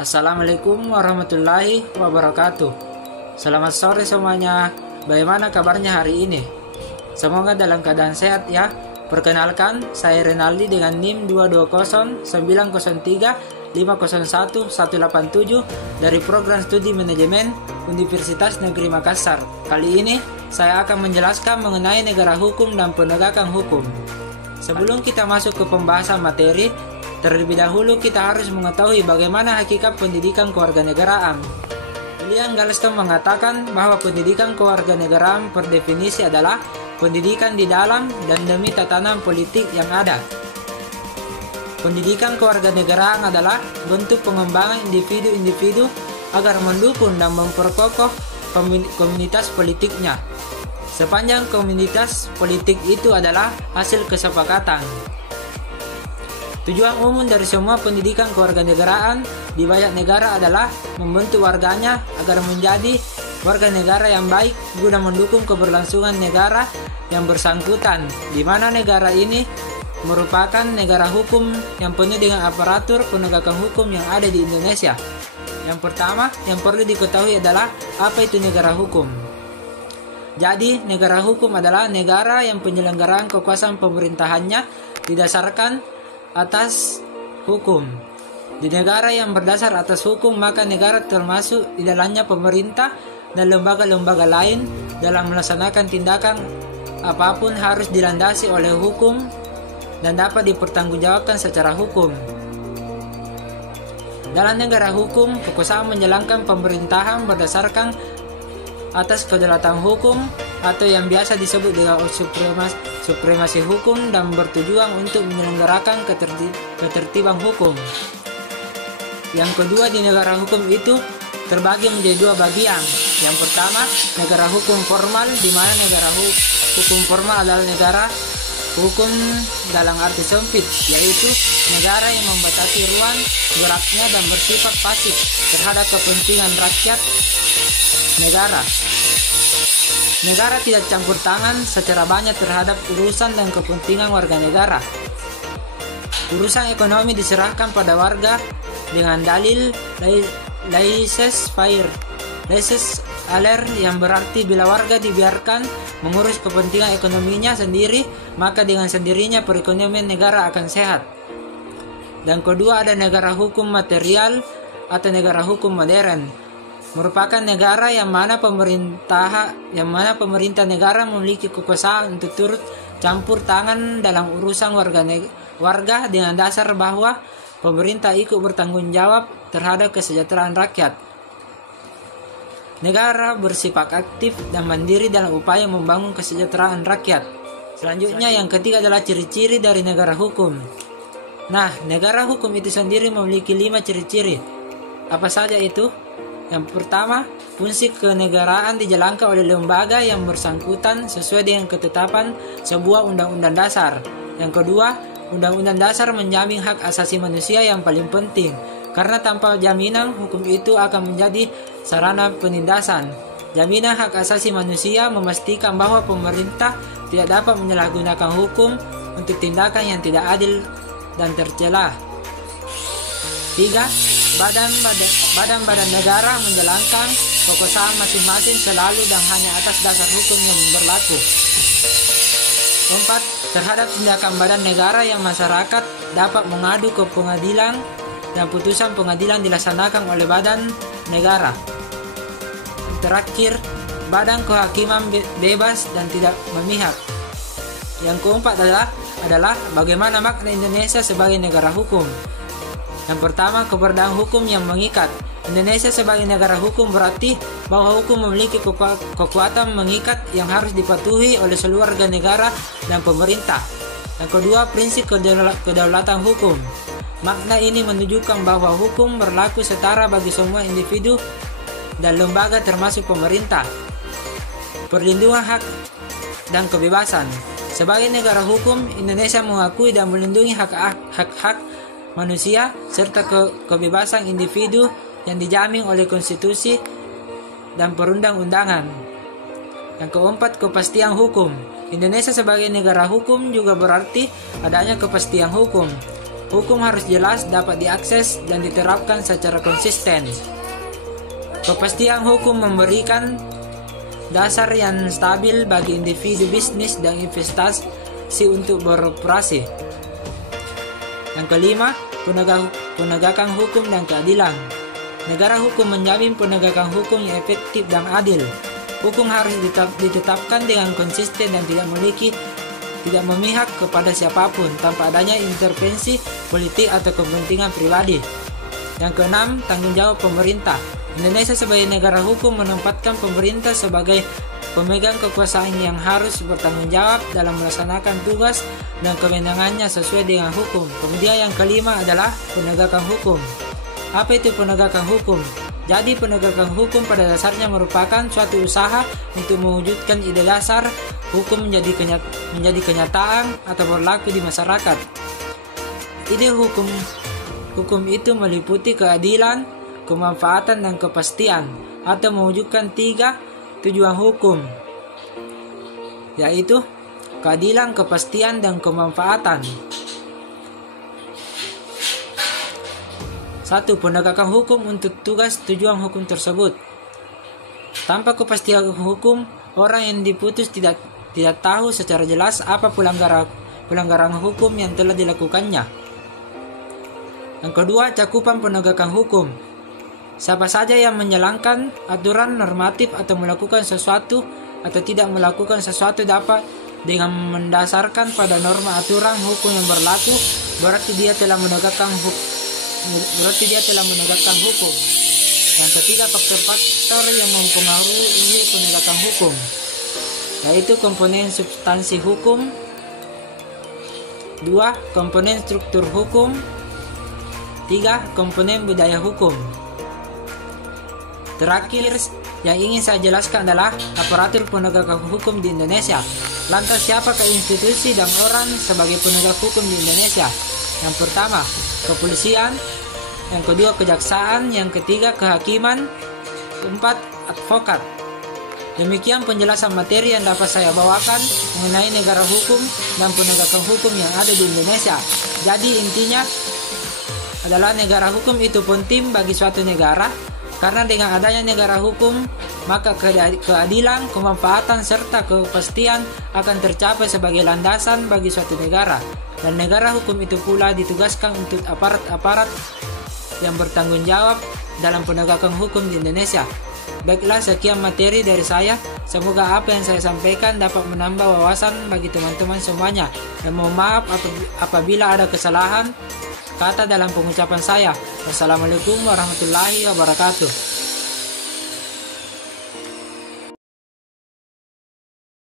Assalamualaikum warahmatullahi wabarakatuh. Selamat sore semuanya. Bagaimana kabarnya hari ini? Semoga dalam keadaan sehat ya. Perkenalkan, saya Renaldi dengan NIM 220903501 dari Program Studi Manajemen Universitas Negeri Makassar. Kali ini saya akan menjelaskan mengenai negara hukum dan penegakan hukum. Sebelum kita masuk ke pembahasan materi, terlebih dahulu kita harus mengetahui bagaimana hakikat pendidikan kewarganegaraan. William Galston mengatakan bahwa pendidikan kewarganegaraan per definisi adalah pendidikan di dalam dan demi tatanan politik yang ada. Pendidikan kewarganegaraan adalah bentuk pengembangan individu-individu agar mendukung dan memperkokoh komunitas politiknya. Sepanjang komunitas politik itu adalah hasil kesepakatan. Tujuan umum dari semua pendidikan kewarganegaraan di banyak negara adalah membentuk warganya agar menjadi warga negara yang baik guna mendukung keberlangsungan negara yang bersangkutan, di mana negara ini merupakan negara hukum yang penuh dengan aparatur penegakan hukum yang ada di Indonesia. Yang pertama yang perlu diketahui adalah apa itu negara hukum. Jadi, negara hukum adalah negara yang penyelenggaraan kekuasaan pemerintahannya didasarkan atas hukum. Di negara yang berdasar atas hukum, maka negara termasuk di dalamnya pemerintah dan lembaga-lembaga lain dalam melaksanakan tindakan apapun harus dilandasi oleh hukum dan dapat dipertanggungjawabkan secara hukum. Dalam negara hukum, kekuasaan menjalankan pemerintahan berdasarkan atas kedaulatan hukum atau yang biasa disebut dengan supremasi hukum dan bertujuan untuk menyelenggarakan ketertiban hukum. Yang kedua, di negara hukum itu terbagi menjadi dua bagian. Yang pertama, negara hukum formal, di mana negara hukum formal adalah negara hukum dalam arti sempit, yaitu negara yang membatasi ruang geraknya dan bersifat pasif terhadap kepentingan rakyat negara. Negara tidak campur tangan secara banyak terhadap urusan dan kepentingan warga negara. Urusan ekonomi diserahkan pada warga dengan dalil laissez-faire, laissez-aller, yang berarti bila warga dibiarkan mengurus kepentingan ekonominya sendiri, maka dengan sendirinya perekonomian negara akan sehat. Dan kedua, ada negara hukum material atau negara hukum modern, merupakan negara yang mana pemerintah negara memiliki kekuasaan untuk turut campur tangan dalam urusan warga dengan dasar bahwa pemerintah ikut bertanggung jawab terhadap kesejahteraan rakyat. Negara bersifat aktif dan mandiri dalam upaya membangun kesejahteraan rakyat. Selanjutnya, yang ketiga adalah ciri-ciri dari negara hukum. Nah, negara hukum itu sendiri memiliki 5 ciri-ciri. Apa saja itu? Yang pertama, fungsi kenegaraan dijalankan oleh lembaga yang bersangkutan sesuai dengan ketetapan sebuah undang-undang dasar. Yang kedua, undang-undang dasar menjamin hak asasi manusia yang paling penting, karena tanpa jaminan hukum itu akan menjadi sarana penindasan. Jaminan hak asasi manusia memastikan bahwa pemerintah tidak dapat menyalahgunakan hukum untuk tindakan yang tidak adil dan tercela. 3. Badan-badan negara menjalankan kekuasaan masing-masing selalu dan hanya atas dasar hukum yang berlaku. 4. Terhadap tindakan badan negara yang masyarakat dapat mengadu ke pengadilan dan putusan pengadilan dilaksanakan oleh badan negara. Terakhir, badan kehakiman bebas dan tidak memihak. Yang keempat adalah bagaimana makna Indonesia sebagai negara hukum. Yang pertama, keberadaan hukum yang mengikat. Indonesia sebagai negara hukum berarti bahwa hukum memiliki kekuatan mengikat yang harus dipatuhi oleh seluruh warga negara dan pemerintah. Yang kedua, prinsip kedaulatan hukum. Makna ini menunjukkan bahwa hukum berlaku setara bagi semua individu dan lembaga termasuk pemerintah. Perlindungan hak dan kebebasan. Sebagai negara hukum, Indonesia mengakui dan melindungi hak-hak manusia serta kebebasan individu yang dijamin oleh konstitusi dan perundang-undangan. Yang keempat, kepastian hukum. Indonesia sebagai negara hukum juga berarti adanya kepastian hukum. Hukum harus jelas, dapat diakses, dan diterapkan secara konsisten. Kepastian hukum memberikan dasar yang stabil bagi individu, bisnis, dan investasi untuk beroperasi. Yang kelima, penegakan hukum dan keadilan. Negara hukum menjamin penegakan hukum yang efektif dan adil. Hukum harus ditetapkan dengan konsisten dan tidak memihak kepada siapapun tanpa adanya intervensi politik atau kepentingan pribadi. Yang keenam, tanggung jawab pemerintah. Indonesia sebagai negara hukum menempatkan pemerintah sebagai pemegang kekuasaan yang harus bertanggung jawab dalam melaksanakan tugas dan kewenangannya sesuai dengan hukum. Kemudian yang kelima adalah penegakan hukum. Apa itu penegakan hukum? Jadi penegakan hukum pada dasarnya merupakan suatu usaha untuk mewujudkan ide dasar hukum menjadi kenyataan atau berlaku di masyarakat. Ide hukum itu meliputi keadilan, kemanfaatan, dan kepastian, atau mewujudkan 3 tujuan hukum, yaitu keadilan, kepastian, dan kemanfaatan. 1. Penegakan hukum untuk tugas tujuan hukum tersebut. Tanpa kepastian hukum, orang yang diputus tidak tahu secara jelas apa pelanggaran hukum yang telah dilakukannya. Yang kedua, cakupan penegakan hukum. Siapa saja yang menjalankan aturan normatif atau melakukan sesuatu atau tidak melakukan sesuatu dapat dengan mendasarkan pada norma aturan hukum yang berlaku, berarti dia telah menegakkan hukum. Yang ketiga, faktor-faktor yang mempengaruhi penegakan hukum, yaitu komponen substansi hukum. 2. Komponen struktur hukum. 3. Komponen budaya hukum. Terakhir yang ingin saya jelaskan adalah aparatur penegakan hukum di Indonesia. Lantas siapakah institusi dan orang sebagai penegak hukum di Indonesia? Yang pertama, kepolisian. Yang kedua, kejaksaan. Yang ketiga, kehakiman. 4. Advokat. Demikian penjelasan materi yang dapat saya bawakan mengenai negara hukum dan penegakan hukum yang ada di Indonesia. Jadi intinya adalah negara hukum itu penting bagi suatu negara, karena dengan adanya negara hukum maka keadilan, kemanfaatan, serta kepastian akan tercapai sebagai landasan bagi suatu negara. Dan negara hukum itu pula ditugaskan untuk aparat-aparat yang bertanggung jawab dalam penegakan hukum di Indonesia. Baiklah, sekian materi dari saya. Semoga apa yang saya sampaikan dapat menambah wawasan bagi teman-teman semuanya. Dan mohon maaf apabila ada kesalahan kata dalam pengucapan saya. Wassalamualaikum warahmatullahi wabarakatuh.